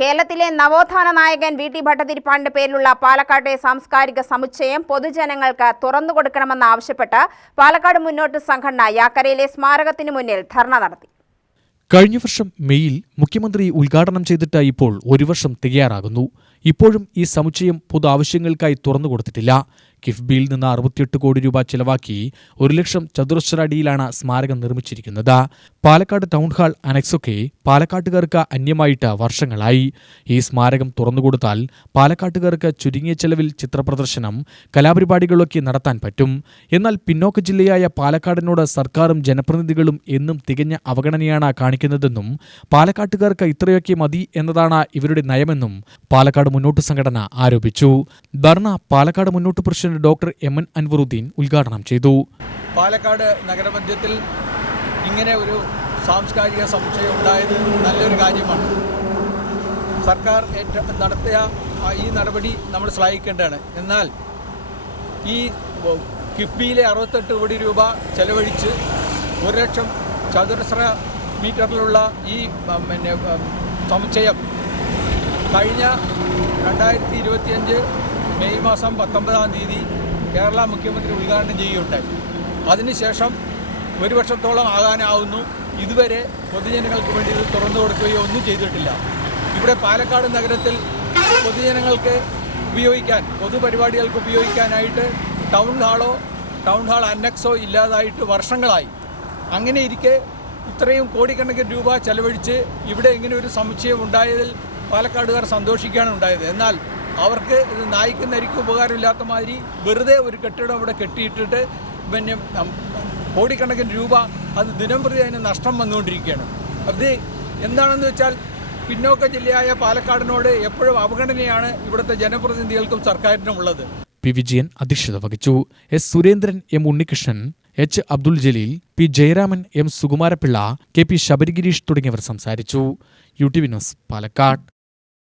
കേരളത്തിലെ നവോത്ഥാന നായകൻ വി.ടി. ഭട്ടതിരിപ്പാടിന്റെ പേരിലുള്ള പാലക്കാട്ടെ സാംസ്കാരിക സമുച്ചയം പൊതുജനങ്ങൾക്ക് തുറന്നുകൊടുക്കണമെന്നാവശ്യപ്പെട്ട് പാലക്കാട് മുന്നോട്ട് സംഘടന യാക്കരയിലെ സ്മാരകത്തിന് മുന്നിൽ ധർണ നടത്തി. കഴിഞ്ഞ വർഷം മെയ്യിൽ മുഖ്യമന്ത്രി ഉദ്ഘാടനം ചെയ്തിട്ട് ഇപ്പോൾ ഒരു വർഷം തികയാറാകുന്നു. ഇപ്പോഴും ഈ സമുച്ചയം പൊതു ആവശ്യങ്ങൾക്കായി തുറന്നുകൊടുത്തിട്ടില്ല. കിഫ്ബിയിൽ നിന്ന് 68 കോടി രൂപ ചെലവാക്കി 1,00,000 ചതുരശ്ര അടിയിലാണ് സ്മാരകം നിർമ്മിച്ചിരിക്കുന്നത്. പാലക്കാട് ടൗൺഹാൾ അനക്സൊക്കെ പാലക്കാട്ടുകാർക്ക് അന്യമായിട്ട് വർഷങ്ങളായി. ഈ സ്മാരകം തുറന്നുകൊടുത്താൽ പാലക്കാട്ടുകാർക്ക് ചുരുങ്ങിയ ചെലവിൽ ചിത്രപ്രദർശനം, കലാപരിപാടികളൊക്കെ നടത്താൻ പറ്റും. എന്നാൽ പിന്നോക്ക ജില്ലയായ പാലക്കാടിനോട് സർക്കാരും ജനപ്രതിനിധികളും എന്നും തികഞ്ഞ അവഗണനയാണ് കാണിക്കുന്നതെന്നും പാലക്കാട്ടുകാർക്ക് ഇത്രയൊക്കെ മതി എന്നതാണ് ഇവരുടെ നയമെന്നും പാലക്കാട് മുന്നോട്ട് സംഘടന ആരോപിച്ചു. ധർണ പാലക്കാട് മുന്നോട്ട് പ്രസിഡന്റ് ഡോക്ടർ എം.എൻ. അൻവറുദ്ദീൻ ഉദ്ഘാടനം ചെയ്തു. പാലക്കാട് നഗരമധ്യത്തിൽ ഇങ്ങനെ ഒരു സാംസ്കാരിക സമുച്ചയം ഉണ്ടായത് നല്ലൊരു കാര്യമാണ്. സർക്കാർ നടത്തിയ ഈ നടപടി നമ്മൾ ശ്ലാഘിക്കേണ്ടതാണ്. എന്നാൽ ഈ കിഫ്ബിയിലെ 68 കോടി രൂപ ചെലവഴിച്ച് 1,00,000 ചതുരശ്ര മീറ്ററിലുള്ള ഈ സമുച്ചയം കഴിഞ്ഞ 2025 മെയ് മാസം 19-ാം തീയതി കേരള മുഖ്യമന്ത്രി ഉദ്ഘാടനം ചെയ്യുകയുണ്ടായി. അതിനുശേഷം ഒരു വർഷത്തോളം ആകാനാവുന്നു. ഇതുവരെ പൊതുജനങ്ങൾക്ക് വേണ്ടി ഇത് തുറന്നു കൊടുക്കുകയോ ഒന്നും ചെയ്തിട്ടില്ല. ഇവിടെ പാലക്കാട് നഗരത്തിൽ പൊതുജനങ്ങൾക്ക് ഉപയോഗിക്കാൻ, പൊതുപരിപാടികൾക്ക് ഉപയോഗിക്കാനായിട്ട് ടൗൺ ഹാൾ അന്നക്സോ ഇല്ലാതായിട്ട് വർഷങ്ങളായി. അങ്ങനെ ഇരിക്കെ ഇത്രയും കോടിക്കണക്കിന് രൂപ ചെലവഴിച്ച് ഇവിടെ ഇങ്ങനെ ഒരു സമുച്ചയം ഉണ്ടായതിൽ പാലക്കാടുകാർ സന്തോഷിക്കുകയാണ് ഉണ്ടായത്. എന്നാൽ അവർക്ക് ഇത് നായ്ക്ക് നരിക്ക് ഉപകാരമില്ലാത്ത മാതിരി വെറുതെ ഒരു കെട്ടിടം ഇവിടെ കെട്ടിയിട്ടിട്ട് പിന്നെ കോടിക്കണക്കിന് രൂപ അത് ദിനംപ്രതി അതിന് നഷ്ടം വന്നുകൊണ്ടിരിക്കുകയാണ്. അത് എന്താണെന്ന് വെച്ചാൽ പിന്നോക്ക ജില്ലയായ പാലക്കാടിനോട് എപ്പോഴും അവഗണനയാണ് ഇവിടുത്തെ ജനപ്രതിനിധികൾക്കും സർക്കാരിനും ഉള്ളത്. പി. വിജയൻ അധ്യക്ഷത വഹിച്ചു. S. Surendran, M. Unnikrishnan, H. Abdul Jaleel, P. Jayaraman, M. Sukumarapillai, K. P. Sabarigireesh തുടങ്ങിയവർ സംസാരിച്ചു. UTV news, Palakkad.